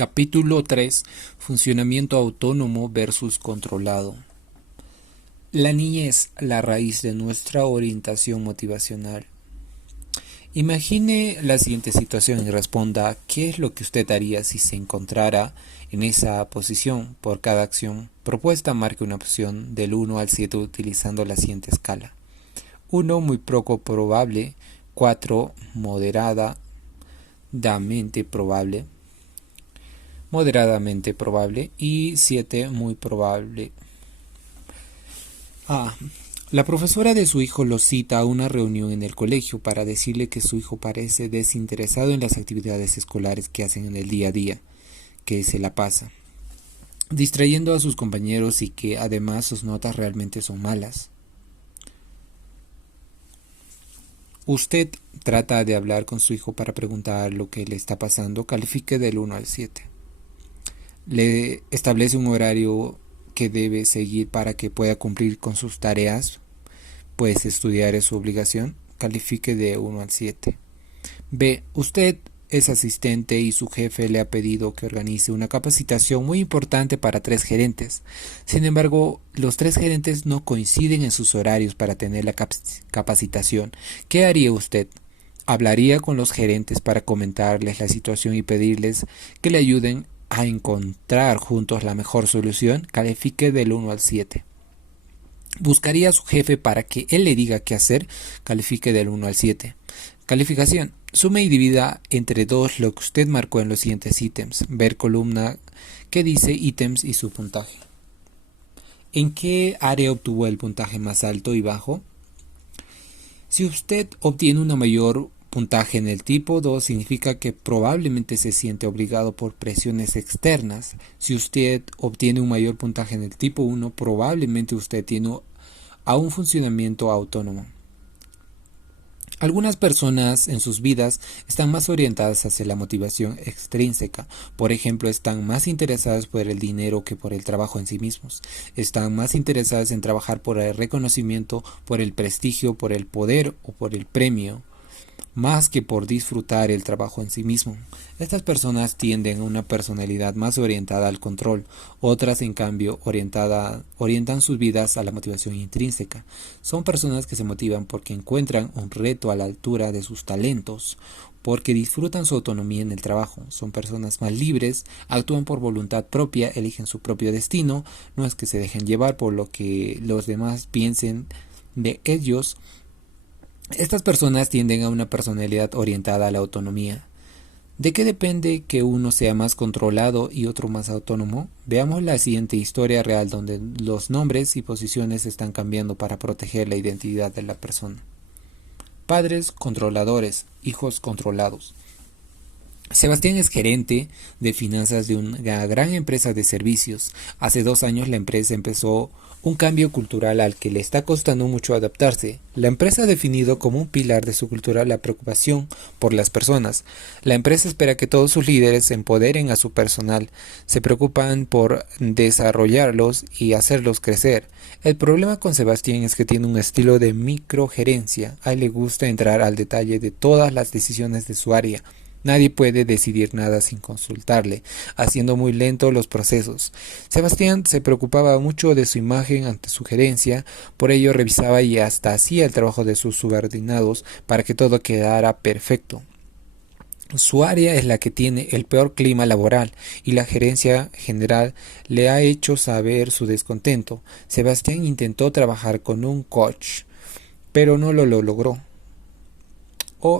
Capítulo 3. Funcionamiento autónomo versus controlado. La niñez, la raíz de nuestra orientación motivacional. Imagine la siguiente situación y responda ¿qué es lo que usted haría si se encontrara en esa posición? Por cada acción propuesta marque una opción del 1 al 7 utilizando la siguiente escala. 1 muy poco probable, 4 moderadamente probable y 7 muy probable. La profesora de su hijo lo cita a una reunión en el colegio para decirle que su hijo parece desinteresado en las actividades escolares que hacen en el día a día, que se la pasa distrayendo a sus compañeros y que además sus notas realmente son malas. Usted trata de hablar con su hijo para preguntar lo que le está pasando, califique del 1 al 7. Le establece un horario que debe seguir para que pueda cumplir con sus tareas, pues estudiar es su obligación, califique de 1 al 7. B. Usted es asistente y su jefe le ha pedido que organice una capacitación muy importante para 3 gerentes. Sin embargo, los 3 gerentes no coinciden en sus horarios para tener la capacitación. ¿Qué haría usted? ¿Hablaría con los gerentes para comentarles la situación y pedirles que le ayuden a encontrar juntos la mejor solución? Califique del 1 al 7. ¿Buscaría a su jefe para que él le diga qué hacer? Califique del 1 al 7. Calificación. Sume y divida entre 2 lo que usted marcó en los siguientes ítems. Ver columna que dice ítems y su puntaje. ¿En qué área obtuvo el puntaje más alto y bajo? Si usted obtiene una mayor puntaje en el tipo 2 significa que probablemente se siente obligado por presiones externas. Si usted obtiene un mayor puntaje en el tipo 1, probablemente usted tiene a un funcionamiento autónomo. Algunas personas en sus vidas están más orientadas hacia la motivación extrínseca. Por ejemplo, están más interesadas por el dinero que por el trabajo en sí mismos. Están más interesadas en trabajar por el reconocimiento, por el prestigio, por el poder o por el premio, más que por disfrutar el trabajo en sí mismo. Estas personas tienden a una personalidad más orientada al control, otras en cambio orientan sus vidas a la motivación intrínseca. Son personas que se motivan porque encuentran un reto a la altura de sus talentos, porque disfrutan su autonomía en el trabajo. Son personas más libres, actúan por voluntad propia, eligen su propio destino, no es que se dejen llevar por lo que los demás piensen de ellos. Estas personas tienden a una personalidad orientada a la autonomía. ¿De qué depende que uno sea más controlado y otro más autónomo? Veamos la siguiente historia real donde los nombres y posiciones están cambiando para proteger la identidad de la persona. Padres controladores, hijos controlados. Sebastián es gerente de finanzas de una gran empresa de servicios. Hace 2 años la empresa empezó un cambio cultural al que le está costando mucho adaptarse. La empresa ha definido como un pilar de su cultura la preocupación por las personas. La empresa espera que todos sus líderes empoderen a su personal, se preocupan por desarrollarlos y hacerlos crecer. El problema con Sebastián es que tiene un estilo de microgerencia. A él le gusta entrar al detalle de todas las decisiones de su área. Nadie puede decidir nada sin consultarle, haciendo muy lento los procesos. Sebastián se preocupaba mucho de su imagen ante su gerencia, por ello revisaba y hasta hacía el trabajo de sus subordinados para que todo quedara perfecto. Su área es la que tiene el peor clima laboral y la gerencia general le ha hecho saber su descontento. Sebastián intentó trabajar con un coach, pero no lo logró.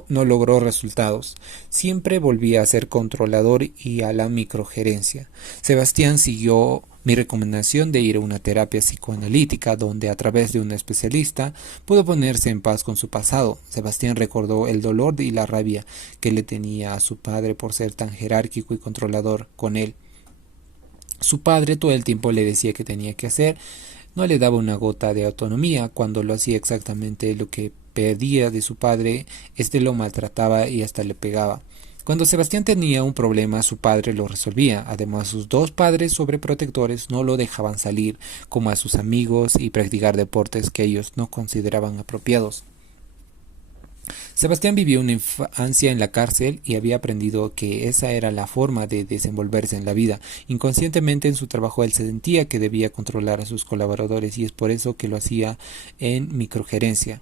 No logró resultados. Siempre volvía a ser controlador y a la microgerencia. Sebastián siguió mi recomendación de ir a una terapia psicoanalítica donde a través de un especialista pudo ponerse en paz con su pasado. Sebastián recordó el dolor y la rabia que le tenía a su padre por ser tan jerárquico y controlador con él. Su padre todo el tiempo le decía que tenía que hacer, no le daba una gota de autonomía cuando lo hacía exactamente lo que pedía de su padre, este lo maltrataba y hasta le pegaba. Cuando Sebastián tenía un problema, su padre lo resolvía. Además, sus 2 padres sobreprotectores no lo dejaban salir como a sus amigos y practicar deportes que ellos no consideraban apropiados. Sebastián vivió una infancia en la cárcel y había aprendido que esa era la forma de desenvolverse en la vida. Inconscientemente en su trabajo él se sentía que debía controlar a sus colaboradores y es por eso que lo hacía en microgerencia.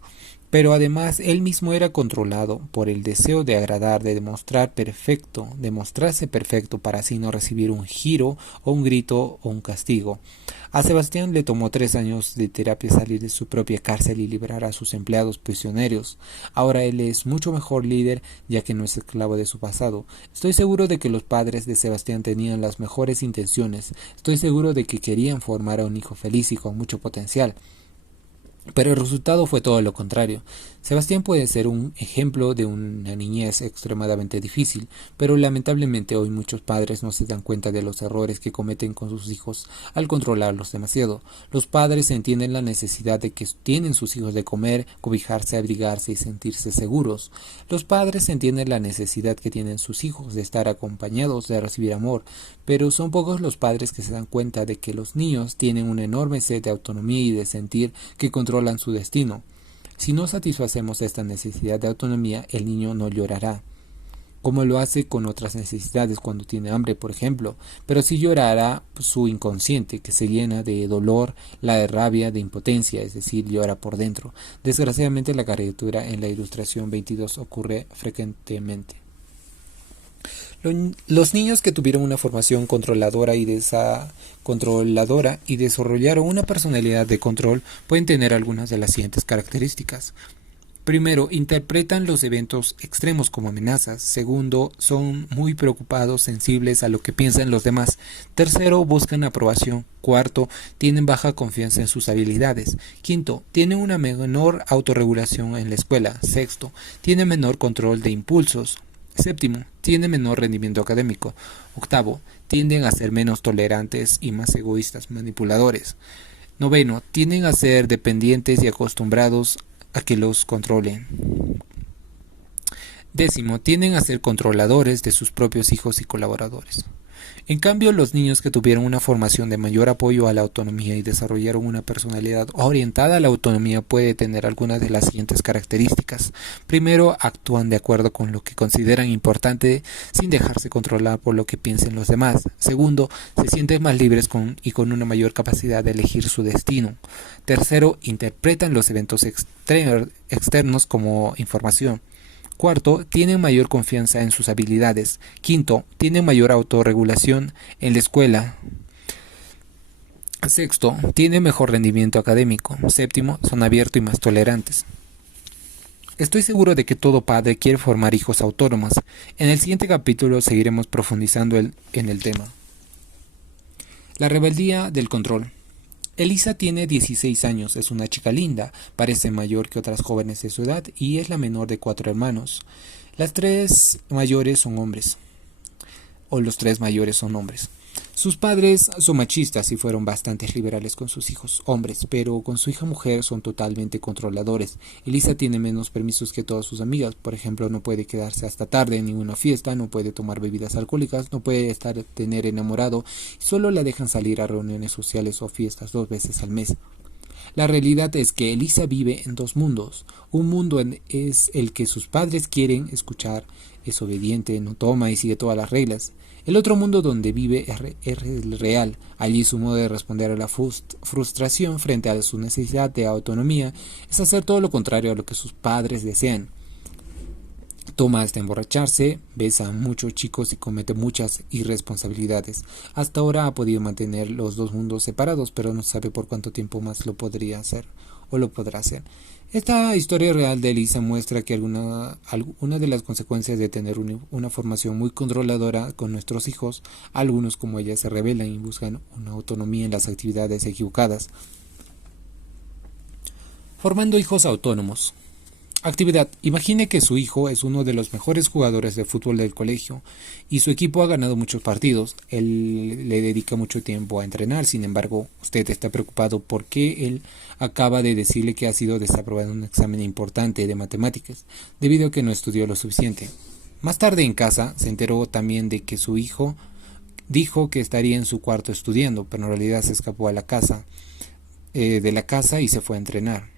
Pero además él mismo era controlado por el deseo de agradar, de demostrarse perfecto para así no recibir un giro o un grito o un castigo. A Sebastián le tomó 3 años de terapia salir de su propia cárcel y liberar a sus empleados prisioneros. Ahora él es mucho mejor líder ya que no es esclavo de su pasado. Estoy seguro de que los padres de Sebastián tenían las mejores intenciones. Estoy seguro de que querían formar a un hijo feliz y con mucho potencial. Pero el resultado fue todo lo contrario. Sebastián puede ser un ejemplo de una niñez extremadamente difícil, pero lamentablemente hoy muchos padres no se dan cuenta de los errores que cometen con sus hijos al controlarlos demasiado. Los padres entienden la necesidad de que tienen sus hijos de comer, cobijarse, abrigarse y sentirse seguros. Los padres entienden la necesidad que tienen sus hijos de estar acompañados, de recibir amor, pero son pocos los padres que se dan cuenta de que los niños tienen una enorme sed de autonomía y de sentir que controlan su destino. Si no satisfacemos esta necesidad de autonomía, el niño no llorará, como lo hace con otras necesidades cuando tiene hambre, por ejemplo, pero sí llorará su inconsciente, que se llena de dolor, la de rabia, de impotencia, es decir, llora por dentro. Desgraciadamente la caricatura en la ilustración 22 ocurre frecuentemente. Los niños que tuvieron una formación controladora y desarrollaron una personalidad de control pueden tener algunas de las siguientes características. Primero, interpretan los eventos extremos como amenazas. Segundo, son muy preocupados, sensibles a lo que piensan los demás. Tercero, buscan aprobación. Cuarto, tienen baja confianza en sus habilidades. Quinto, tienen una menor autorregulación en la escuela. Sexto, tienen menor control de impulsos. Séptimo, tienen menor rendimiento académico. Octavo, tienden a ser menos tolerantes y más egoístas, manipuladores. Noveno, tienden a ser dependientes y acostumbrados a que los controlen. Décimo, tienden a ser controladores de sus propios hijos y colaboradores. En cambio, los niños que tuvieron una formación de mayor apoyo a la autonomía y desarrollaron una personalidad orientada a la autonomía puede tener algunas de las siguientes características. Primero, actúan de acuerdo con lo que consideran importante sin dejarse controlar por lo que piensen los demás. Segundo, se sienten más libres y con una mayor capacidad de elegir su destino. Tercero, interpretan los eventos externos como información. Cuarto, tienen mayor confianza en sus habilidades. Quinto, tienen mayor autorregulación en la escuela. Sexto, tienen mejor rendimiento académico. Séptimo, son abiertos y más tolerantes. Estoy seguro de que todo padre quiere formar hijos autónomos. En el siguiente capítulo seguiremos profundizando en el tema. La rebeldía del control. Elisa tiene 16 años, es una chica linda, parece mayor que otras jóvenes de su edad y es la menor de 4 hermanos. Las 3 mayores son hombres, o los 3 mayores son hombres. Sus padres son machistas y fueron bastante liberales con sus hijos hombres, pero con su hija mujer son totalmente controladores. Elisa tiene menos permisos que todas sus amigas, por ejemplo, no puede quedarse hasta tarde en ninguna fiesta, no puede tomar bebidas alcohólicas, no puede tener enamorado, solo la dejan salir a reuniones sociales o fiestas 2 veces al mes. La realidad es que Elisa vive en 2 mundos. Un mundo es el que sus padres quieren escuchar, es obediente, no toma y sigue todas las reglas. El otro mundo donde vive es el real. Allí su modo de responder a la frustración frente a su necesidad de autonomía es hacer todo lo contrario a lo que sus padres desean. Toma hasta emborracharse, besa a muchos chicos y comete muchas irresponsabilidades. Hasta ahora ha podido mantener los 2 mundos separados, pero no sabe por cuánto tiempo más lo podría hacer o lo podrá hacer. Esta historia real de Elisa muestra que una de las consecuencias de tener una formación muy controladora con nuestros hijos, algunos como ella se rebelan y buscan una autonomía en las actividades equivocadas. Formando hijos autónomos. Actividad. Imagine que su hijo es uno de los mejores jugadores de fútbol del colegio y su equipo ha ganado muchos partidos. Él le dedica mucho tiempo a entrenar, sin embargo, usted está preocupado porque él acaba de decirle que ha sido desaprobado en un examen importante de matemáticas, debido a que no estudió lo suficiente. Más tarde en casa se enteró también de que su hijo dijo que estaría en su cuarto estudiando, pero en realidad se escapó a de la casa y se fue a entrenar.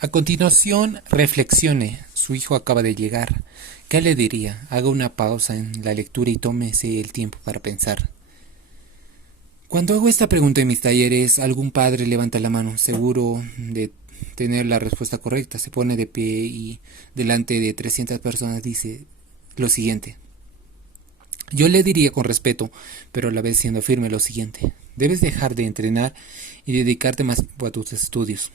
A continuación, reflexione Su hijo acaba de llegar. ¿Qué le diría? Haga una pausa en la lectura y tómese el tiempo para pensar. Cuando hago esta pregunta en mis talleres, algún padre levanta la mano, seguro de tener la respuesta correcta. Se pone de pie y delante de 300 personas dice lo siguiente. Yo le diría con respeto, pero a la vez siendo firme, lo siguiente. Debes dejar de entrenar y dedicarte más tiempo a tus estudios.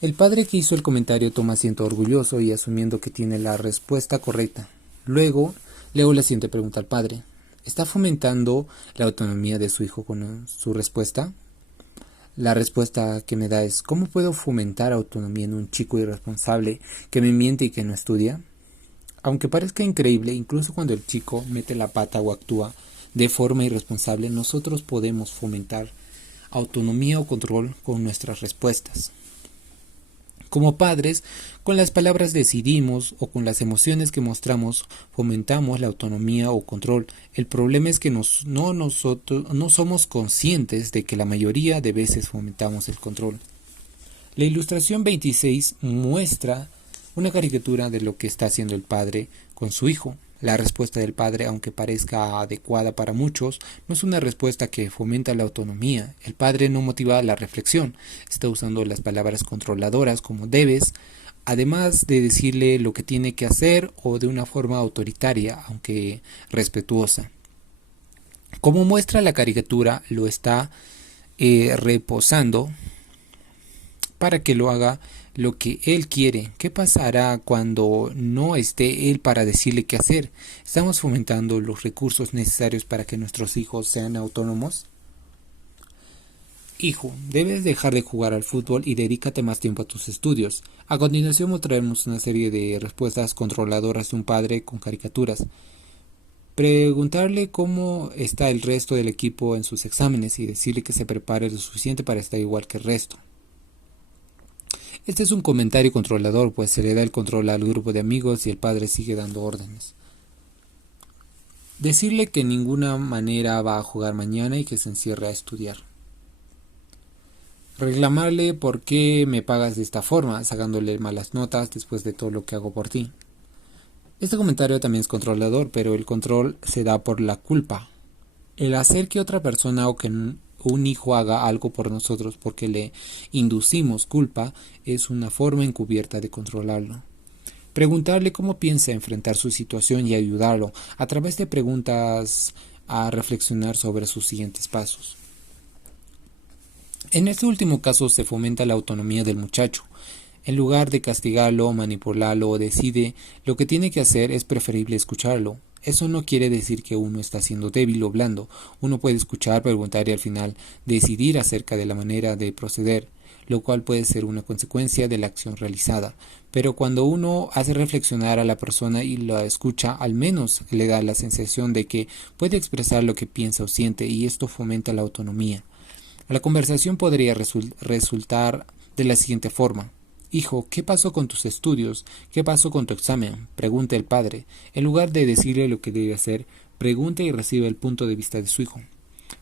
El padre que hizo el comentario toma asiento orgulloso y asumiendo que tiene la respuesta correcta. Luego, le hago la siguiente pregunta al padre. ¿Está fomentando la autonomía de su hijo con su respuesta? La respuesta que me da es, ¿cómo puedo fomentar autonomía en un chico irresponsable que me miente y que no estudia? Aunque parezca increíble, incluso cuando el chico mete la pata o actúa de forma irresponsable, nosotros podemos fomentar autonomía o control con nuestras respuestas. Como padres, con las palabras decidimos o con las emociones que mostramos fomentamos la autonomía o control. El problema es que nosotros no somos conscientes de que la mayoría de veces fomentamos el control. La ilustración 26 muestra una caricatura de lo que está haciendo el padre con su hijo. La respuesta del padre, aunque parezca adecuada para muchos, no es una respuesta que fomenta la autonomía. El padre no motiva la reflexión, está usando las palabras controladoras como debes, además de decirle lo que tiene que hacer o de una forma autoritaria, aunque respetuosa. Como muestra la caricatura, lo está reposando para que lo haga lo que él quiere. ¿Qué pasará cuando no esté él para decirle qué hacer? ¿Estamos fomentando los recursos necesarios para que nuestros hijos sean autónomos? Hijo, debes dejar de jugar al fútbol y dedícate más tiempo a tus estudios. A continuación mostraremos una serie de respuestas controladoras de un padre con caricaturas. Preguntarle cómo está el resto del equipo en sus exámenes y decirle que se prepare lo suficiente para estar igual que el resto. Este es un comentario controlador, pues se le da el control al grupo de amigos y el padre sigue dando órdenes. Decirle que de ninguna manera va a jugar mañana y que se encierre a estudiar. Reclamarle por qué me pagas de esta forma, sacándole malas notas después de todo lo que hago por ti. Este comentario también es controlador, pero el control se da por la culpa. El hacer que otra persona o que un hijo haga algo por nosotros porque le inducimos culpa es una forma encubierta de controlarlo. Preguntarle cómo piensa enfrentar su situación y ayudarlo a través de preguntas a reflexionar sobre sus siguientes pasos. En este último caso se fomenta la autonomía del muchacho. En lugar de castigarlo, manipularlo o decide lo que tiene que hacer, es preferible escucharlo. Eso no quiere decir que uno está siendo débil o blando. Uno puede escuchar, preguntar y al final decidir acerca de la manera de proceder, lo cual puede ser una consecuencia de la acción realizada. Pero cuando uno hace reflexionar a la persona y la escucha, al menos le da la sensación de que puede expresar lo que piensa o siente y esto fomenta la autonomía. La conversación podría resultar de la siguiente forma. Hijo, ¿qué pasó con tus estudios? ¿Qué pasó con tu examen? Pregunta el padre. En lugar de decirle lo que debe hacer, pregunta y recibe el punto de vista de su hijo.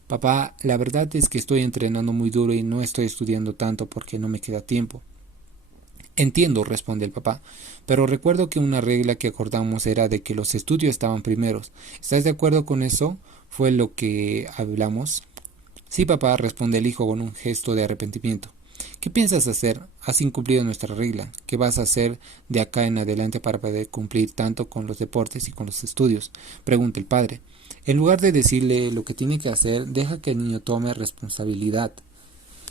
Papá, la verdad es que estoy entrenando muy duro y no estoy estudiando tanto porque no me queda tiempo. Entiendo, responde el papá, pero recuerdo que una regla que acordamos era de que los estudios estaban primeros. ¿Estás de acuerdo con eso? ¿Fue lo que hablamos? Sí, papá, responde el hijo con un gesto de arrepentimiento. ¿Qué piensas hacer? Has incumplido nuestra regla. ¿Qué vas a hacer de acá en adelante para poder cumplir tanto con los deportes y con los estudios? Pregunta el padre. En lugar de decirle lo que tiene que hacer, deja que el niño tome responsabilidad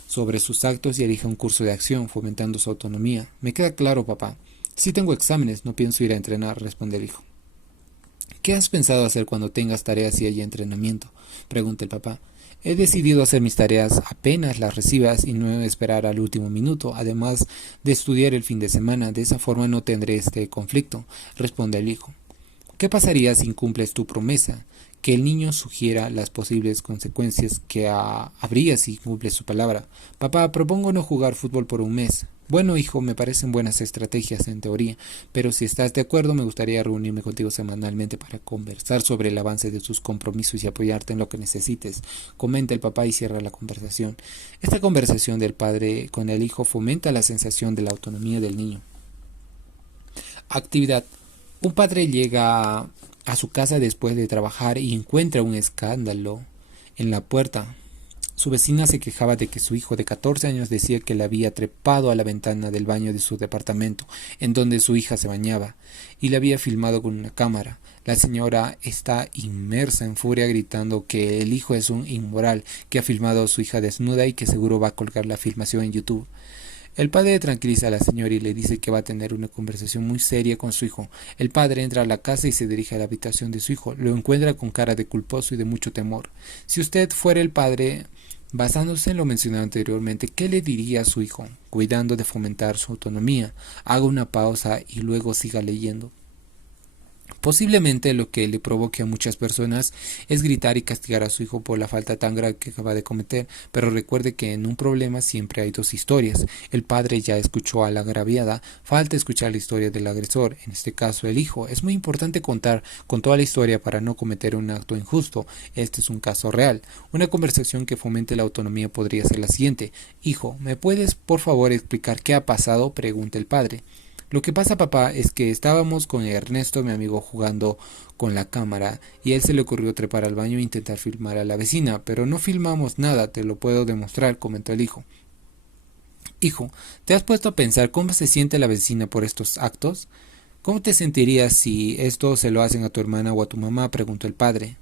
sobre sus actos y elija un curso de acción, fomentando su autonomía. Me queda claro, papá. Sí tengo exámenes, no pienso ir a entrenar, responde el hijo. ¿Qué has pensado hacer cuando tengas tareas y haya entrenamiento? Pregunta el papá. He decidido hacer mis tareas apenas las recibas y no esperar al último minuto, además de estudiar el fin de semana. De esa forma no tendré este conflicto, responde el hijo. ¿Qué pasaría si incumples tu promesa? Que el niño sugiera las posibles consecuencias que habría si incumples su palabra. Papá, propongo no jugar fútbol por un mes. Bueno, hijo, me parecen buenas estrategias en teoría, pero si estás de acuerdo me gustaría reunirme contigo semanalmente para conversar sobre el avance de tus compromisos y apoyarte en lo que necesites. Comenta el papá y cierra la conversación. Esta conversación del padre con el hijo fomenta la sensación de la autonomía del niño. Actividad. Un padre llega a su casa después de trabajar y encuentra un escándalo en la puerta. Su vecina se quejaba de que su hijo de 14 años decía que le había trepado a la ventana del baño de su departamento, en donde su hija se bañaba, y le había filmado con una cámara. La señora está inmersa en furia gritando que el hijo es un inmoral, que ha filmado a su hija desnuda y que seguro va a colgar la filmación en YouTube. El padre tranquiliza a la señora y le dice que va a tener una conversación muy seria con su hijo. El padre entra a la casa y se dirige a la habitación de su hijo. Lo encuentra con cara de culposo y de mucho temor. Si usted fuera el padre, basándose en lo mencionado anteriormente, ¿qué le diría a su hijo? Cuidando de fomentar su autonomía. Haga una pausa y luego siga leyendo. Posiblemente lo que le provoque a muchas personas es gritar y castigar a su hijo por la falta tan grave que acaba de cometer, pero recuerde que en un problema siempre hay dos historias. El padre ya escuchó a la agraviada, falta escuchar la historia del agresor, en este caso el hijo. Es muy importante contar con toda la historia para no cometer un acto injusto. Este es un caso real. Una conversación que fomente la autonomía podría ser la siguiente. Hijo, ¿me puedes por favor explicar qué ha pasado?, pregunta el padre. Lo que pasa, papá, es que estábamos con Ernesto, mi amigo, jugando con la cámara y a él se le ocurrió trepar al baño e intentar filmar a la vecina, pero no filmamos nada, te lo puedo demostrar, comentó el hijo. Hijo, ¿te has puesto a pensar cómo se siente la vecina por estos actos? ¿Cómo te sentirías si esto se lo hacen a tu hermana o a tu mamá?, preguntó el padre.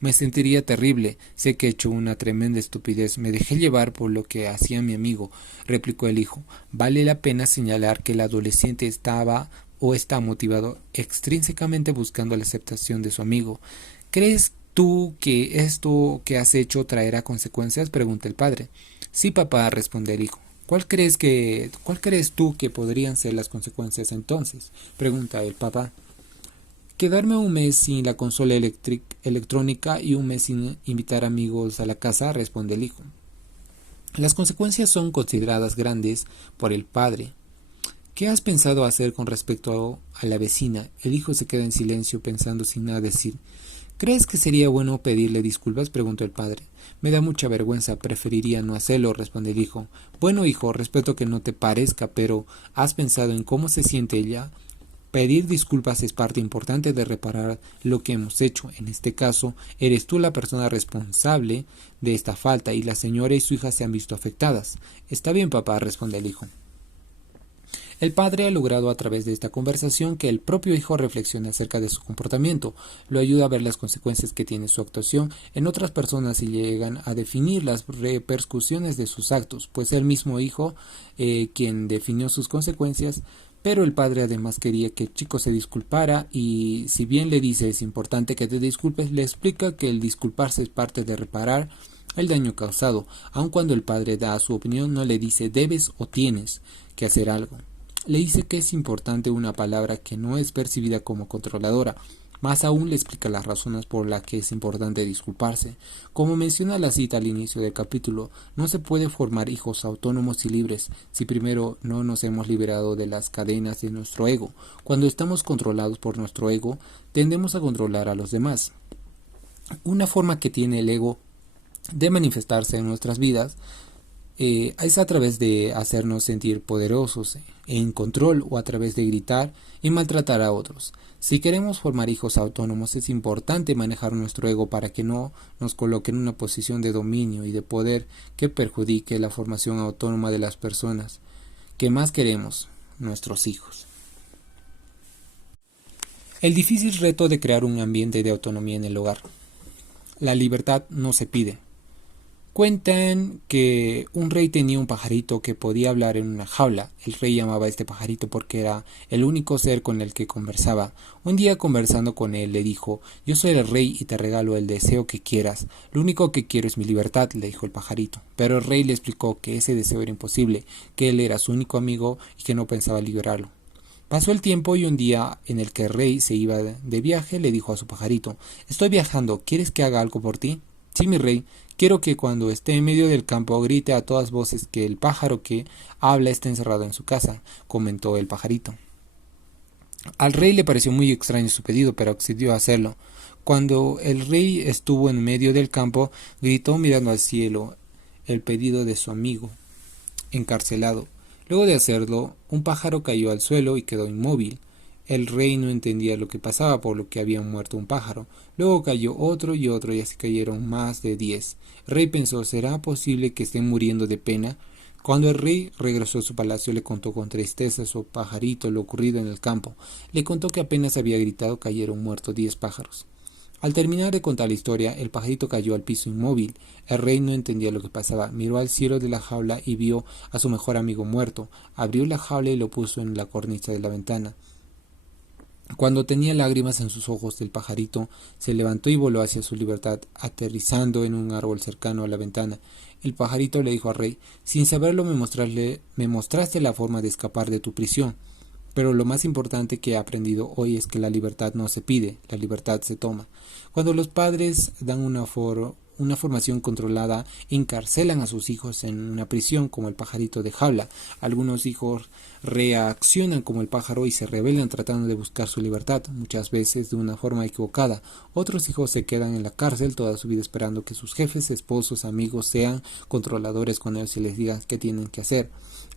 Me sentiría terrible, sé que he hecho una tremenda estupidez, me dejé llevar por lo que hacía mi amigo, replicó el hijo. Vale la pena señalar que el adolescente estaba o está motivado extrínsecamente buscando la aceptación de su amigo. ¿Crees tú que esto que has hecho traerá consecuencias?, pregunta el padre. Sí, papá, responde el hijo. ¿Cuál crees tú que podrían ser las consecuencias entonces?, pregunta el papá. Quedarme un mes sin la consola electrónica y un mes sin invitar amigos a la casa, responde el hijo. Las consecuencias son consideradas grandes por el padre. ¿Qué has pensado hacer con respecto a la vecina? El hijo se queda en silencio pensando sin nada decir. ¿Crees que sería bueno pedirle disculpas?, preguntó el padre. Me da mucha vergüenza, preferiría no hacerlo, responde el hijo. Bueno, hijo, respeto que no te parezca, pero ¿has pensado en cómo se siente ella? Pedir disculpas es parte importante de reparar lo que hemos hecho. En este caso, eres tú la persona responsable de esta falta y la señora y su hija se han visto afectadas. Está bien, papá, responde el hijo. El padre ha logrado a través de esta conversación que el propio hijo reflexione acerca de su comportamiento, lo ayuda a ver las consecuencias que tiene su actuación en otras personas y llegan a definir las repercusiones de sus actos, pues el mismo hijo, quien definió sus consecuencias, pero el padre además quería que el chico se disculpara y si bien le dice es importante que te disculpes, le explica que el disculparse es parte de reparar el daño causado, aun cuando el padre da su opinión no le dice debes o tienes que hacer algo. Le dice que es importante una palabra que no es percibida como controladora. Más aún le explica las razones por las que es importante disculparse. Como menciona la cita al inicio del capítulo, no se puede formar hijos autónomos y libres si primero no nos hemos liberado de las cadenas de nuestro ego. Cuando estamos controlados por nuestro ego, tendemos a controlar a los demás. Una forma que tiene el ego de manifestarse en nuestras vidas es a través de hacernos sentir poderosos, en control o a través de gritar y maltratar a otros. Si queremos formar hijos autónomos es importante manejar nuestro ego para que no nos coloque en una posición de dominio y de poder que perjudique la formación autónoma de las personas que más queremos, nuestros hijos. El difícil reto de crear un ambiente de autonomía en el hogar. La libertad no se pide. Cuentan que un rey tenía un pajarito que podía hablar en una jaula. El rey llamaba a este pajarito porque era el único ser con el que conversaba. Un día conversando con él le dijo: yo soy el rey y te regalo el deseo que quieras. Lo único que quiero es mi libertad, le dijo el pajarito. Pero el rey le explicó que ese deseo era imposible, que él era su único amigo y que no pensaba liberarlo. Pasó el tiempo y un día en el que el rey se iba de viaje le dijo a su pajarito: estoy viajando, ¿quieres que haga algo por ti? Sí, mi rey. Quiero que cuando esté en medio del campo grite a todas voces que el pájaro que habla está encerrado en su casa, comentó el pajarito. Al rey le pareció muy extraño su pedido, pero accedió a hacerlo. Cuando el rey estuvo en medio del campo, gritó mirando al cielo el pedido de su amigo encarcelado. Luego de hacerlo, un pájaro cayó al suelo y quedó inmóvil. El rey no entendía lo que pasaba, por lo que había muerto un pájaro. Luego cayó otro y otro, y así cayeron más de 10. El rey pensó, ¿será posible que estén muriendo de pena? Cuando el rey regresó a su palacio, le contó con tristeza a su pajarito lo ocurrido en el campo. Le contó que apenas había gritado cayeron muertos 10 pájaros. Al terminar de contar la historia, el pajarito cayó al piso inmóvil. El rey no entendía lo que pasaba. Miró al cielo de la jaula y vio a su mejor amigo muerto. Abrió la jaula y lo puso en la cornisa de la ventana. Cuando tenía lágrimas en sus ojos, el pajarito se levantó y voló hacia su libertad, aterrizando en un árbol cercano a la ventana. El pajarito le dijo al rey, sin saberlo me mostraste la forma de escapar de tu prisión. Pero lo más importante que he aprendido hoy es que la libertad no se pide, la libertad se toma. Cuando los padres dan una formación controlada, encarcelan a sus hijos en una prisión como el pajarito de jaula. Algunos hijos reaccionan como el pájaro y se rebelan tratando de buscar su libertad, muchas veces de una forma equivocada. Otros hijos se quedan en la cárcel toda su vida esperando que sus jefes, esposos, amigos sean controladores cuando se les diga qué tienen que hacer.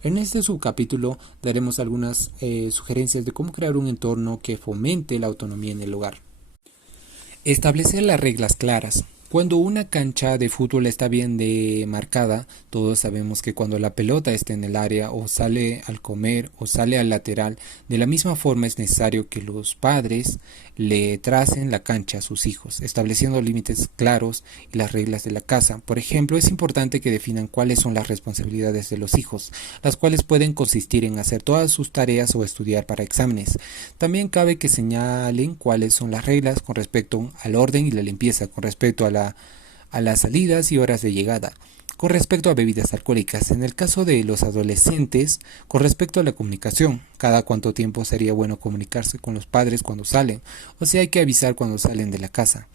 En este subcapítulo daremos algunas sugerencias de cómo crear un entorno que fomente la autonomía en el hogar. Establecer las reglas claras. Cuando una cancha de fútbol está bien demarcada, todos sabemos que cuando la pelota está en el área o sale al comer o sale al lateral, de la misma forma es necesario que los padres le tracen la cancha a sus hijos, estableciendo límites claros y las reglas de la casa. Por ejemplo, es importante que definan cuáles son las responsabilidades de los hijos, las cuales pueden consistir en hacer todas sus tareas o estudiar para exámenes. También cabe que señalen cuáles son las reglas con respecto al orden y la limpieza, con respecto a las salidas y horas de llegada. Con respecto a bebidas alcohólicas, en el caso de los adolescentes, con respecto a la comunicación, cada cuánto tiempo sería bueno comunicarse con los padres cuando salen, o si hay que avisar cuando salen de la casa.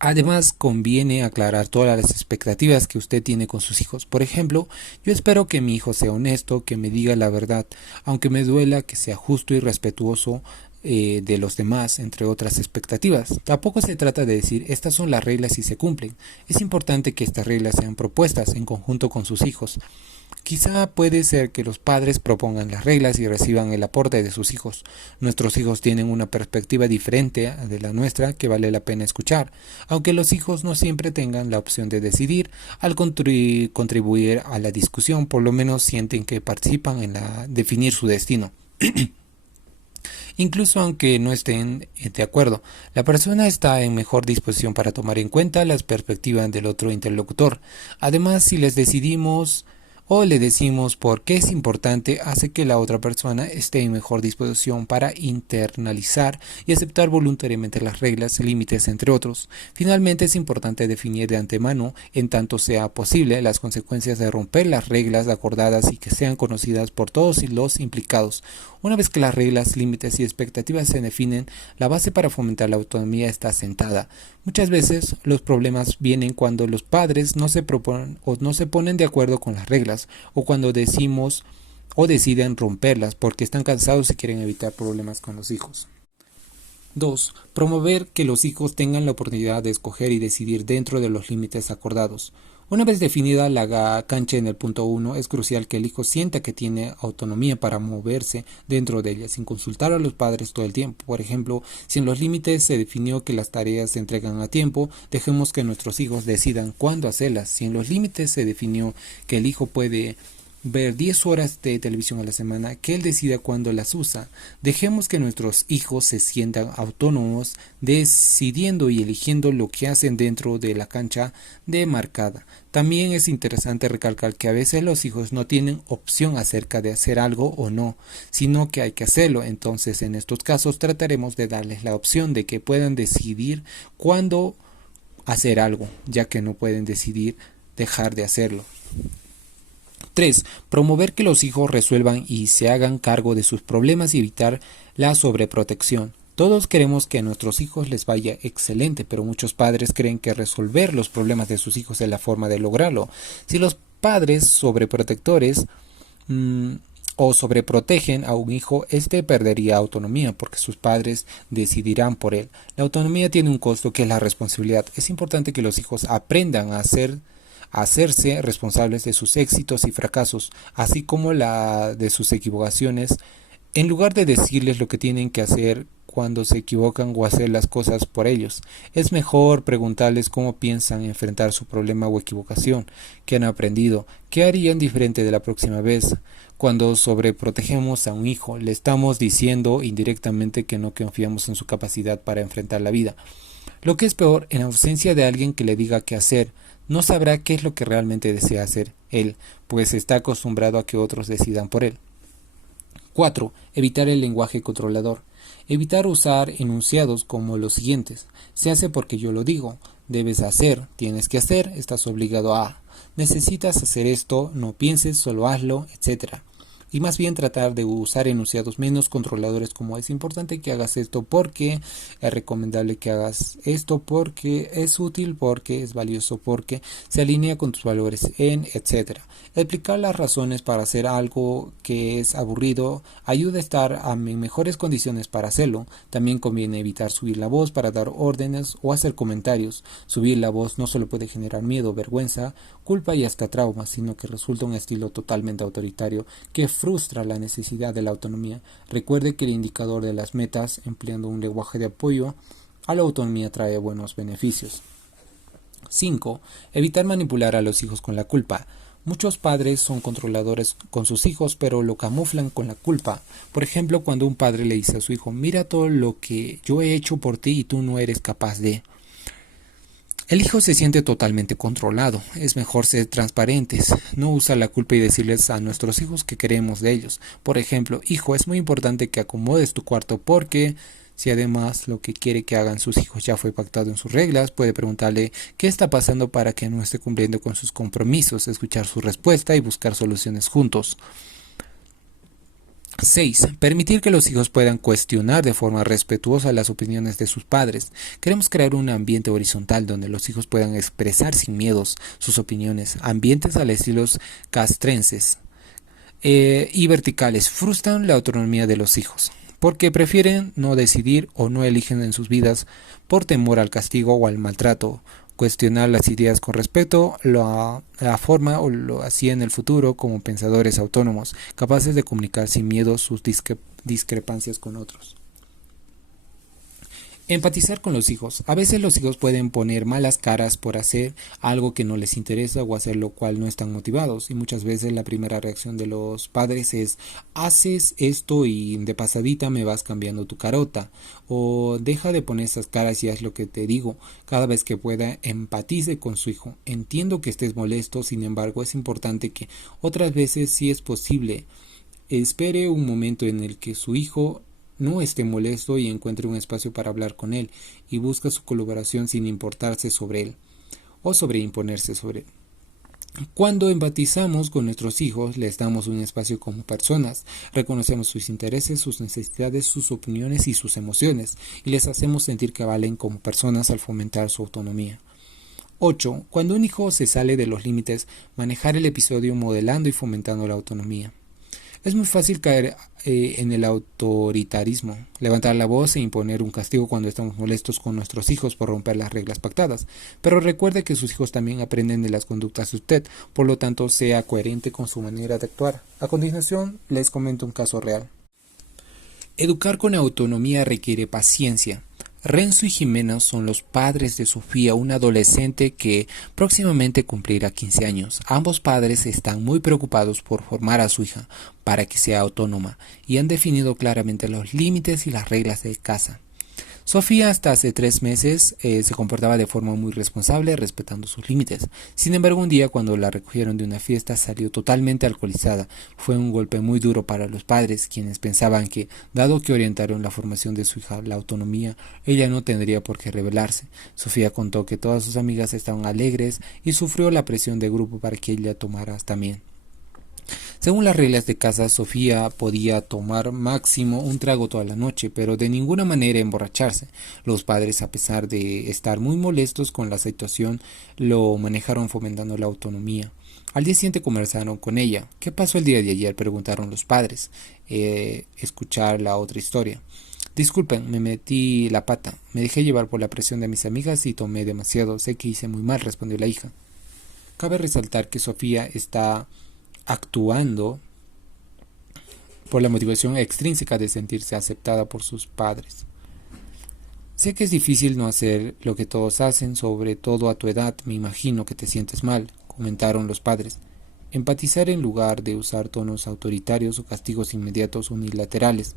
Además, conviene aclarar todas las expectativas que usted tiene con sus hijos. Por ejemplo, yo espero que mi hijo sea honesto, que me diga la verdad, aunque me duela, que sea justo y respetuoso de los demás, entre otras expectativas. Tampoco se trata de decir estas son las reglas y se cumplen. Es importante que estas reglas sean propuestas en conjunto con sus hijos. Quizá puede ser que los padres propongan las reglas y reciban el aporte de sus hijos. Nuestros hijos tienen una perspectiva diferente de la nuestra que vale la pena escuchar, aunque los hijos no siempre tengan la opción de decidir. Al contribuir a la discusión, por lo menos sienten que participan en definir su destino. Incluso aunque no estén de acuerdo, la persona está en mejor disposición para tomar en cuenta las perspectivas del otro interlocutor. Además, si les decidimos o le decimos por qué es importante, hace que la otra persona esté en mejor disposición para internalizar y aceptar voluntariamente las reglas, límites, entre otros. Finalmente, es importante definir de antemano, en tanto sea posible, las consecuencias de romper las reglas acordadas y que sean conocidas por todos los implicados. Una vez que las reglas, límites y expectativas se definen, la base para fomentar la autonomía está sentada. Muchas veces los problemas vienen cuando los padres no se proponen o no se ponen de acuerdo con las reglas, o cuando decimos o deciden romperlas porque están cansados y quieren evitar problemas con los hijos. 2. Promover que los hijos tengan la oportunidad de escoger y decidir dentro de los límites acordados. Una vez definida la cancha en el punto 1, es crucial que el hijo sienta que tiene autonomía para moverse dentro de ella, sin consultar a los padres todo el tiempo. Por ejemplo, si en los límites se definió que las tareas se entregan a tiempo, dejemos que nuestros hijos decidan cuándo hacerlas. Si en los límites se definió que el hijo puede ver 10 horas de televisión a la semana, que él decida cuándo las usa. Dejemos que nuestros hijos se sientan autónomos, decidiendo y eligiendo lo que hacen dentro de la cancha demarcada. También es interesante recalcar que a veces los hijos no tienen opción acerca de hacer algo o no, sino que hay que hacerlo. Entonces, en estos casos trataremos de darles la opción de que puedan decidir cuándo hacer algo, ya que no pueden decidir dejar de hacerlo. 3. Promover que los hijos resuelvan y se hagan cargo de sus problemas y evitar la sobreprotección. Todos queremos que a nuestros hijos les vaya excelente, pero muchos padres creen que resolver los problemas de sus hijos es la forma de lograrlo. Si los padres sobreprotectores o sobreprotegen a un hijo, este perdería autonomía porque sus padres decidirán por él. La autonomía tiene un costo que es la responsabilidad. Es importante que los hijos aprendan a hacerse responsables de sus éxitos y fracasos, así como de sus equivocaciones en lugar de decirles lo que tienen que hacer cuando se equivocan o hacer las cosas por ellos. Es mejor preguntarles cómo piensan enfrentar su problema o equivocación, qué han aprendido, qué harían diferente de la próxima vez. Cuando sobreprotegemos a un hijo, le estamos diciendo indirectamente que no confiamos en su capacidad para enfrentar la vida. Lo que es peor, en ausencia de alguien que le diga qué hacer, no sabrá qué es lo que realmente desea hacer él, pues está acostumbrado a que otros decidan por él. 4. Evitar el lenguaje controlador. Evitar usar enunciados como los siguientes. Se hace porque yo lo digo. Debes hacer, tienes que hacer, estás obligado a. Necesitas hacer esto, no pienses, solo hazlo, etc. Y más bien tratar de usar enunciados menos controladores como es importante que hagas esto porque es recomendable que hagas esto porque es útil porque es valioso porque se alinea con tus valores en etcétera. Explicar las razones para hacer algo que es aburrido ayuda a estar en mejores condiciones para hacerlo. También conviene evitar subir la voz para dar órdenes o hacer comentarios. Subir la voz no solo puede generar miedo, vergüenza, culpa y hasta trauma, sino que resulta un estilo totalmente autoritario que frustra la necesidad de la autonomía. Recuerde que el indicador de las metas, empleando un lenguaje de apoyo a la autonomía, trae buenos beneficios. 5. Evitar manipular a los hijos con la culpa. Muchos padres son controladores con sus hijos, pero lo camuflan con la culpa. Por ejemplo, cuando un padre le dice a su hijo, mira todo lo que yo he hecho por ti y tú no eres capaz de. El hijo se siente totalmente controlado. Es mejor ser transparentes, no usar la culpa y decirles a nuestros hijos que queremos de ellos. Por ejemplo, hijo, es muy importante que acomodes tu cuarto porque si además lo que quiere que hagan sus hijos ya fue pactado en sus reglas, puede preguntarle qué está pasando para que no esté cumpliendo con sus compromisos, escuchar su respuesta y buscar soluciones juntos. 6. Permitir que los hijos puedan cuestionar de forma respetuosa las opiniones de sus padres. Queremos crear un ambiente horizontal donde los hijos puedan expresar sin miedos sus opiniones. Ambientes al estilo castrenses y verticales frustran la autonomía de los hijos, porque prefieren no decidir o no eligen en sus vidas por temor al castigo o al maltrato. Cuestionar las ideas con respeto la forma o lo hacía en el futuro como pensadores autónomos, capaces de comunicar sin miedo sus discrepancias con otros. Empatizar con los hijos. A veces los hijos pueden poner malas caras por hacer algo que no les interesa o hacer lo cual no están motivados, y muchas veces la primera reacción de los padres es haces esto y de pasadita me vas cambiando tu carota, o deja de poner esas caras y haz lo que te digo. Cada vez que pueda, empatice con su hijo. Entiendo que estés molesto, sin embargo es importante que otras veces, si es posible, espere un momento en el que su hijo no esté molesto y encuentre un espacio para hablar con él y busca su colaboración sin importarse sobre él o sobreimponerse sobre él. Cuando empatizamos con nuestros hijos, les damos un espacio como personas, reconocemos sus intereses, sus necesidades, sus opiniones y sus emociones, y les hacemos sentir que valen como personas al fomentar su autonomía. 8. Cuando un hijo se sale de los límites, manejar el episodio modelando y fomentando la autonomía. Es muy fácil caer en el autoritarismo, levantar la voz e imponer un castigo cuando estamos molestos con nuestros hijos por romper las reglas pactadas. Pero recuerde que sus hijos también aprenden de las conductas de usted, por lo tanto sea coherente con su manera de actuar. A continuación les comento un caso real. Educar con autonomía requiere paciencia. Renzo y Jimena son los padres de Sofía, una adolescente que próximamente cumplirá 15 años. Ambos padres están muy preocupados por formar a su hija para que sea autónoma y han definido claramente los límites y las reglas de casa. Sofía hasta hace 3 meses se comportaba de forma muy responsable, respetando sus límites. Sin embargo, un día cuando la recogieron de una fiesta salió totalmente alcoholizada. Fue un golpe muy duro para los padres, quienes pensaban que, dado que orientaron la formación de su hija a la autonomía, ella no tendría por qué rebelarse. Sofía contó que todas sus amigas estaban alegres y sufrió la presión de grupo para que ella tomara también. Según las reglas de casa, Sofía podía tomar máximo un trago toda la noche, pero de ninguna manera emborracharse. Los padres, a pesar de estar muy molestos con la situación, lo manejaron fomentando la autonomía. Al día siguiente conversaron con ella. ¿Qué pasó el día de ayer?, preguntaron los padres. Escuchar la otra historia. Disculpen, me metí la pata. Me dejé llevar por la presión de mis amigas y tomé demasiado. Sé que hice muy mal, respondió la hija. Cabe resaltar que Sofía está actuando por la motivación extrínseca de sentirse aceptada por sus padres. Sé que es difícil no hacer lo que todos hacen, sobre todo a tu edad, me imagino que te sientes mal, comentaron los padres. Empatizar en lugar de usar tonos autoritarios o castigos inmediatos unilaterales.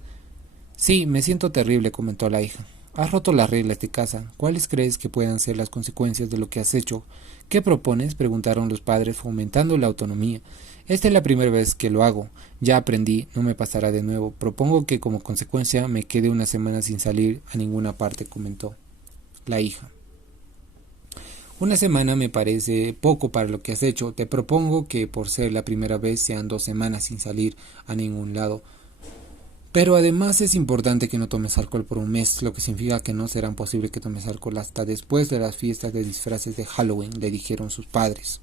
Sí, me siento terrible, comentó la hija. Has roto las reglas de casa. ¿Cuáles crees que puedan ser las consecuencias de lo que has hecho? ¿Qué propones? Preguntaron los padres, fomentando la autonomía. Esta es la primera vez que lo hago. Ya aprendí, no me pasará de nuevo. Propongo que como consecuencia me quede una semana sin salir a ninguna parte, comentó la hija. Una semana me parece poco para lo que has hecho. Te propongo que por ser la primera vez sean 2 semanas sin salir a ningún lado. Pero además es importante que no tomes alcohol por un mes, lo que significa que no será posible que tomes alcohol hasta después de las fiestas de disfraces de Halloween, le dijeron sus padres.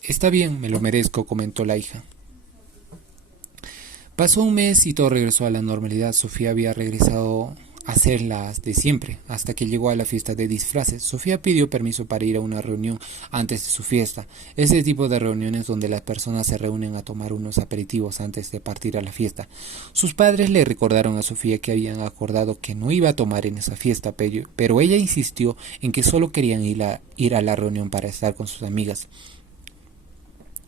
Está bien, me lo merezco, comentó la hija. Pasó un mes y todo regresó a la normalidad. Sofía había regresado a hacer las de siempre, hasta que llegó a la fiesta de disfraces. Sofía pidió permiso para ir a una reunión antes de su fiesta, ese tipo de reuniones donde las personas se reúnen a tomar unos aperitivos antes de partir a la fiesta. Sus padres le recordaron a Sofía que habían acordado que no iba a tomar en esa fiesta, pero ella insistió en que solo querían ir a la reunión para estar con sus amigas.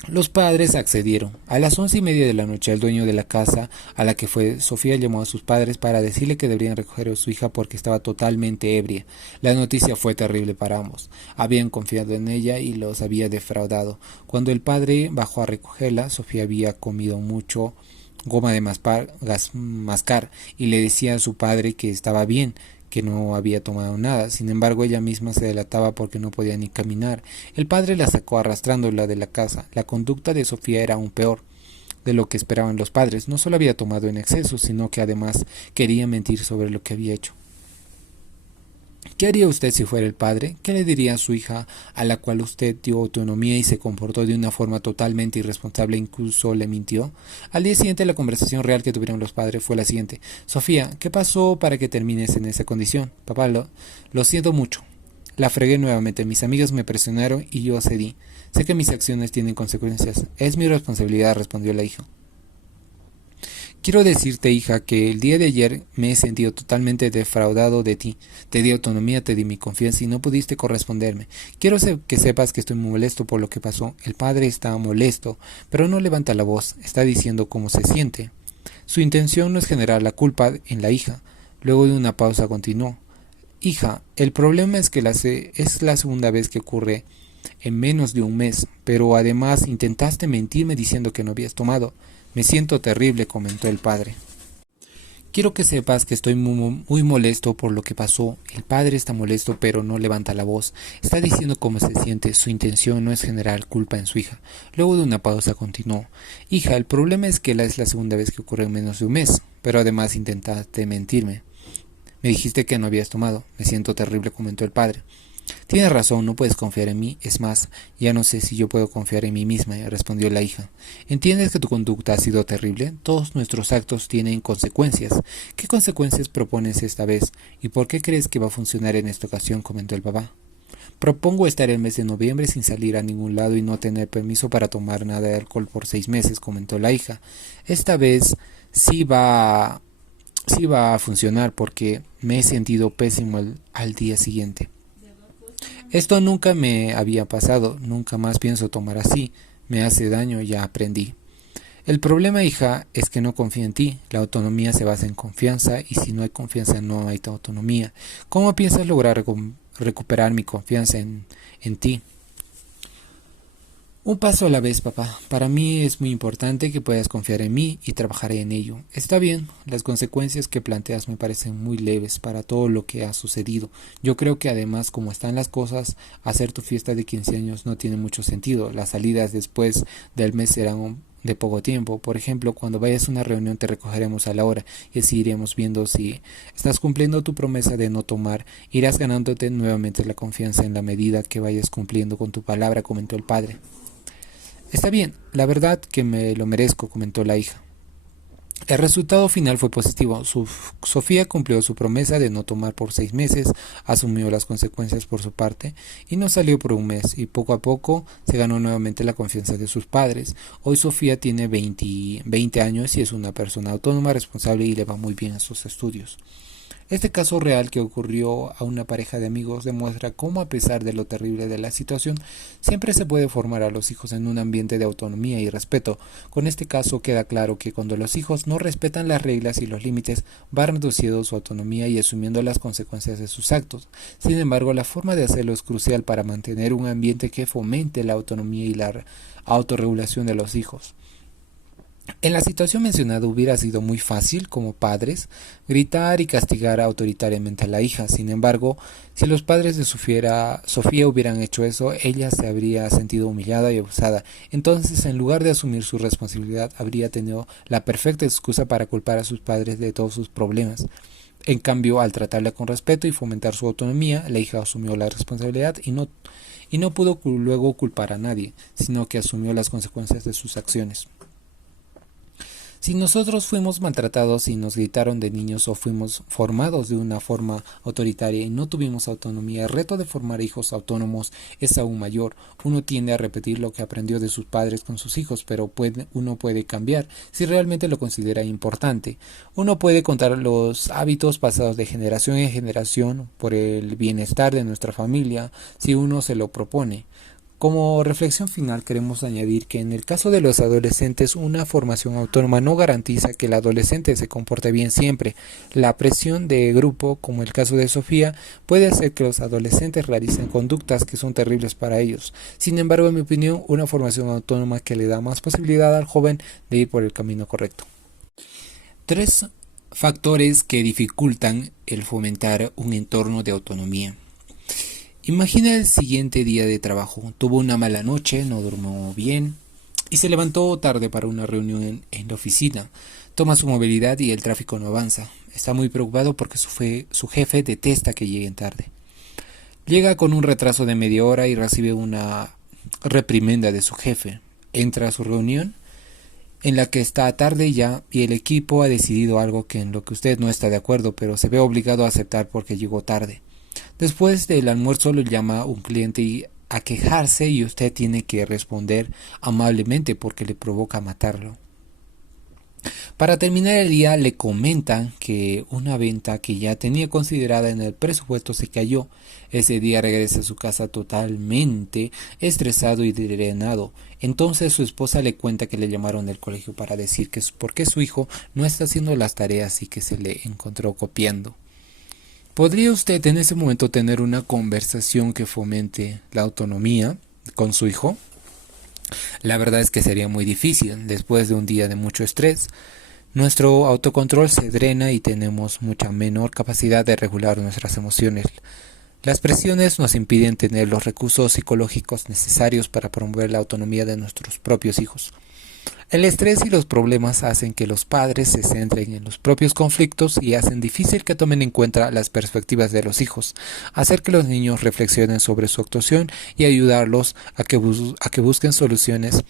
Los padres accedieron. A las 11:30 de la noche, el dueño de la casa a la que fue, Sofía llamó a sus padres para decirle que deberían recoger a su hija porque estaba totalmente ebria. La noticia fue terrible para ambos. Habían confiado en ella y los había defraudado. Cuando el padre bajó a recogerla, Sofía había comido mucho goma de mascar y le decía a su padre que estaba bien, que no había tomado nada. Sin embargo, ella misma se delataba porque no podía ni caminar. El padre la sacó arrastrándola de la casa. La conducta de Sofía era aún peor de lo que esperaban los padres. No solo había tomado en exceso, sino que además quería mentir sobre lo que había hecho. ¿Qué haría usted si fuera el padre? ¿Qué le diría a su hija, a la cual usted dio autonomía y se comportó de una forma totalmente irresponsable e incluso le mintió? Al día siguiente, la conversación real que tuvieron los padres fue la siguiente. Sofía, ¿qué pasó para que termines en esa condición? Papá, lo siento mucho. La fregué nuevamente. Mis amigas me presionaron y yo cedí. Sé que mis acciones tienen consecuencias. Es mi responsabilidad, respondió la hija. Quiero decirte, hija, que el día de ayer me he sentido totalmente defraudado de ti. Te di autonomía, te di mi confianza y no pudiste corresponderme. Quiero que sepas que estoy muy molesto por lo que pasó. El padre está molesto, pero no levanta la voz. Está diciendo cómo se siente. Su intención no es generar la culpa en la hija. Luego de una pausa continuó. Hija, el problema es que es la segunda vez que ocurre en menos de un mes, pero además intentaste mentirme diciendo que no habías tomado. Me siento terrible, comentó el padre. Quiero que sepas que estoy muy molesto por lo que pasó. El padre está molesto, pero no levanta la voz. Está diciendo cómo se siente. Su intención no es generar culpa en su hija. Luego de una pausa continuó. Hija, el problema es que es la segunda vez que ocurre en menos de un mes, pero además intentaste mentirme. Me dijiste que no habías tomado. Me siento terrible, comentó el padre. Tienes razón, no puedes confiar en mí. Es más, ya no sé si yo puedo confiar en mí misma, respondió la hija. ¿Entiendes que tu conducta ha sido terrible? Todos nuestros actos tienen consecuencias. ¿Qué consecuencias propones esta vez? ¿Y por qué crees que va a funcionar en esta ocasión? Comentó el papá. Propongo estar el mes de noviembre sin salir a ningún lado y no tener permiso para tomar nada de alcohol por 6 meses, comentó la hija. Esta vez sí va a funcionar porque me he sentido pésimo al día siguiente. Esto nunca me había pasado, nunca más pienso tomar así, me hace daño, ya aprendí. El problema, hija, es que no confío en ti. La autonomía se basa en confianza y si no hay confianza no hay autonomía. ¿Cómo piensas lograr recuperar mi confianza en ti? Un paso a la vez, papá. Para mí es muy importante que puedas confiar en mí y trabajaré en ello. Está bien, las consecuencias que planteas me parecen muy leves para todo lo que ha sucedido. Yo creo que además, como están las cosas, hacer tu fiesta de 15 años no tiene mucho sentido. Las salidas después del mes serán de poco tiempo. Por ejemplo, cuando vayas a una reunión te recogeremos a la hora y así iremos viendo si estás cumpliendo tu promesa de no tomar. Irás ganándote nuevamente la confianza en la medida que vayas cumpliendo con tu palabra, comentó el padre. Está bien, la verdad que me lo merezco, comentó la hija. El resultado final fue positivo. Sofía cumplió su promesa de no tomar por 6 meses, asumió las consecuencias por su parte y no salió por un mes, y poco a poco se ganó nuevamente la confianza de sus padres. Hoy Sofía tiene 20 años y es una persona autónoma, responsable y le va muy bien a sus estudios. Este caso real que ocurrió a una pareja de amigos demuestra cómo, a pesar de lo terrible de la situación, siempre se puede formar a los hijos en un ambiente de autonomía y respeto. Con este caso queda claro que cuando los hijos no respetan las reglas y los límites, van reduciendo su autonomía y asumiendo las consecuencias de sus actos. Sin embargo, la forma de hacerlo es crucial para mantener un ambiente que fomente la autonomía y la autorregulación de los hijos. En la situación mencionada hubiera sido muy fácil, como padres, gritar y castigar autoritariamente a la hija. Sin embargo, si los padres de Sofía hubieran hecho eso, ella se habría sentido humillada y abusada. Entonces, en lugar de asumir su responsabilidad, habría tenido la perfecta excusa para culpar a sus padres de todos sus problemas. En cambio, al tratarla con respeto y fomentar su autonomía, la hija asumió la responsabilidad y no pudo luego culpar a nadie, sino que asumió las consecuencias de sus acciones. Si nosotros fuimos maltratados y nos gritaron de niños o fuimos formados de una forma autoritaria y no tuvimos autonomía, el reto de formar hijos autónomos es aún mayor. Uno tiende a repetir lo que aprendió de sus padres con sus hijos, pero uno puede cambiar si realmente lo considera importante. Uno puede contar los hábitos pasados de generación en generación por el bienestar de nuestra familia si uno se lo propone. Como reflexión final queremos añadir que en el caso de los adolescentes una formación autónoma no garantiza que el adolescente se comporte bien siempre. La presión de grupo, como el caso de Sofía, puede hacer que los adolescentes realicen conductas que son terribles para ellos. Sin embargo, en mi opinión, una formación autónoma que le da más posibilidad al joven de ir por el camino correcto. 3 factores que dificultan el fomentar un entorno de autonomía. Imagina el siguiente día de trabajo. Tuvo una mala noche, no durmió bien y se levantó tarde para una reunión en la oficina. Toma su movilidad y el tráfico no avanza. Está muy preocupado porque su jefe detesta que lleguen tarde. Llega con un retraso de media hora y recibe una reprimenda de su jefe. Entra a su reunión en la que está tarde ya y el equipo ha decidido algo en lo que usted no está de acuerdo, pero se ve obligado a aceptar porque llegó tarde. Después del almuerzo lo llama un cliente a quejarse y usted tiene que responder amablemente porque le provoca matarlo. Para terminar el día le comentan que una venta que ya tenía considerada en el presupuesto se cayó. Ese día regresa a su casa totalmente estresado y drenado. Entonces su esposa le cuenta que le llamaron del colegio para decir que es porque su hijo no está haciendo las tareas y que se le encontró copiando. ¿Podría usted en ese momento tener una conversación que fomente la autonomía con su hijo? La verdad es que sería muy difícil. Después de un día de mucho estrés, nuestro autocontrol se drena y tenemos mucha menor capacidad de regular nuestras emociones. Las presiones nos impiden tener los recursos psicológicos necesarios para promover la autonomía de nuestros propios hijos. El estrés y los problemas hacen que los padres se centren en los propios conflictos y hacen difícil que tomen en cuenta las perspectivas de los hijos, hacer que los niños reflexionen sobre su actuación y ayudarlos a que busquen soluciones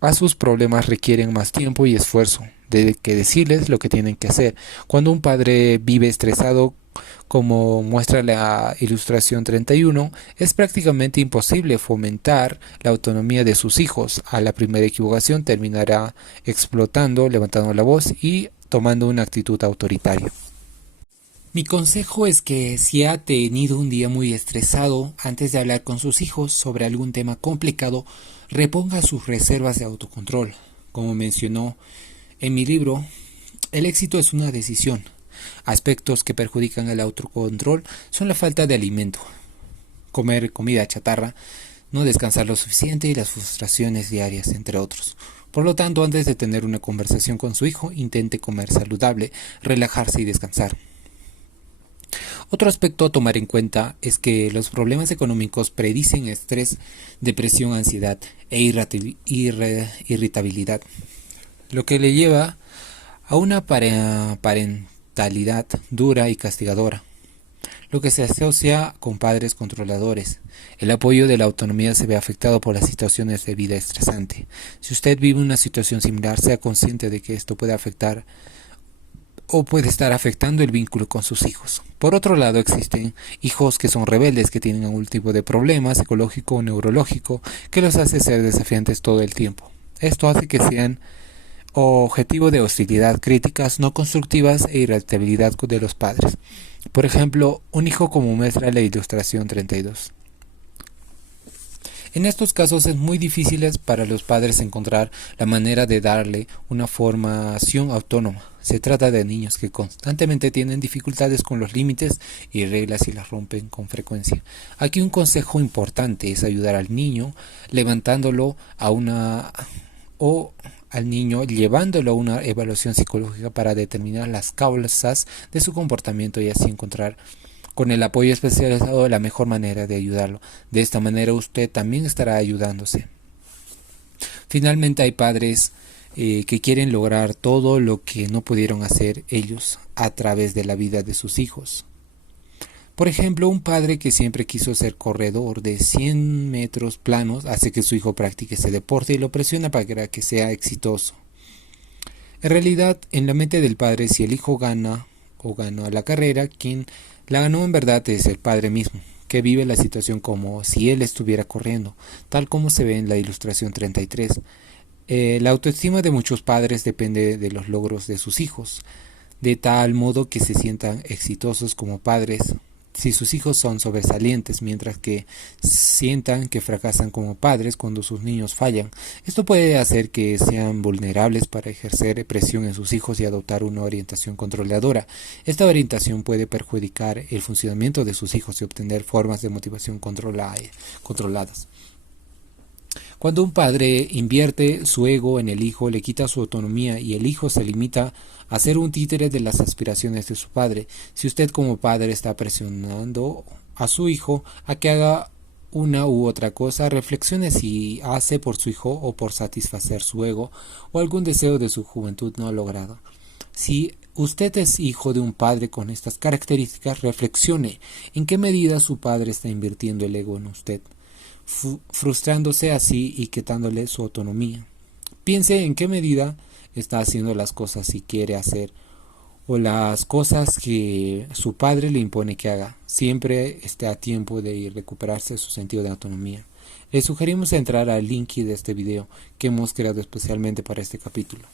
a sus problemas requieren más tiempo y esfuerzo que decirles lo que tienen que hacer. Cuando un padre vive estresado, como muestra la ilustración 31, es prácticamente imposible fomentar la autonomía de sus hijos. A la primera equivocación terminará explotando, levantando la voz y tomando una actitud autoritaria. Mi consejo es que si ha tenido un día muy estresado, antes de hablar con sus hijos sobre algún tema complicado, reponga sus reservas de autocontrol. Como mencionó en mi libro, el éxito es una decisión. Aspectos que perjudican el autocontrol son la falta de alimento, comer comida chatarra, no descansar lo suficiente y las frustraciones diarias, entre otros. Por lo tanto, antes de tener una conversación con su hijo, intente comer saludable, relajarse y descansar. Otro aspecto a tomar en cuenta es que los problemas económicos predicen estrés, depresión, ansiedad e irritabilidad, lo que le lleva a una parentalidad dura y castigadora. lo que se asocia con padres controladores. El apoyo de la autonomía se ve afectado por las situaciones de vida estresante. Si usted vive una situación similar, sea consciente de que esto puede afectar o puede estar afectando el vínculo con sus hijos. Por otro lado, existen hijos que son rebeldes, que tienen algún tipo de problema psicológico o neurológico que los hace ser desafiantes todo el tiempo. Esto hace que sean objetivo de hostilidad, críticas no constructivas e irritabilidad de los padres. Por ejemplo, un hijo como muestra la ilustración 32. En estos casos es muy difícil para los padres encontrar la manera de darle una formación autónoma. Se trata de niños que constantemente tienen dificultades con los límites y reglas y las rompen con frecuencia. Aquí un consejo importante es ayudar al niño levantándolo a una o al niño llevándolo a una evaluación psicológica para determinar las causas de su comportamiento y así encontrar con el apoyo especializado la mejor manera de ayudarlo. De esta manera usted también estará ayudándose. Finalmente hay padres que quieren lograr todo lo que no pudieron hacer ellos a través de la vida de sus hijos. Por ejemplo, un padre que siempre quiso ser corredor de 100 metros planos hace que su hijo practique ese deporte y lo presiona para que sea exitoso. En realidad, en la mente del padre, si el hijo gana o gana la carrera, quien la ganó en verdad es el padre mismo, que vive la situación como si él estuviera corriendo, tal como se ve en la ilustración 33. La autoestima de muchos padres depende de los logros de sus hijos, de tal modo que se sientan exitosos como padres si sus hijos son sobresalientes, mientras que sientan que fracasan como padres cuando sus niños fallan. Esto puede hacer que sean vulnerables para ejercer presión en sus hijos y adoptar una orientación controladora. Esta orientación puede perjudicar el funcionamiento de sus hijos y obtener formas de motivación controladas. Cuando un padre invierte su ego en el hijo, le quita su autonomía y el hijo se limita a ser un títere de las aspiraciones de su padre. Si usted como padre está presionando a su hijo a que haga una u otra cosa, reflexione si hace por su hijo o por satisfacer su ego o algún deseo de su juventud no logrado. Si usted es hijo de un padre con estas características, reflexione en qué medida su padre está invirtiendo el ego en usted, frustrándose así y quitándole su autonomía. Piense en qué medida está haciendo las cosas que quiere hacer o las cosas que su padre le impone que haga. Siempre esté a tiempo de recuperarse su sentido de autonomía. Le sugerimos entrar al link de este video que hemos creado especialmente para este capítulo.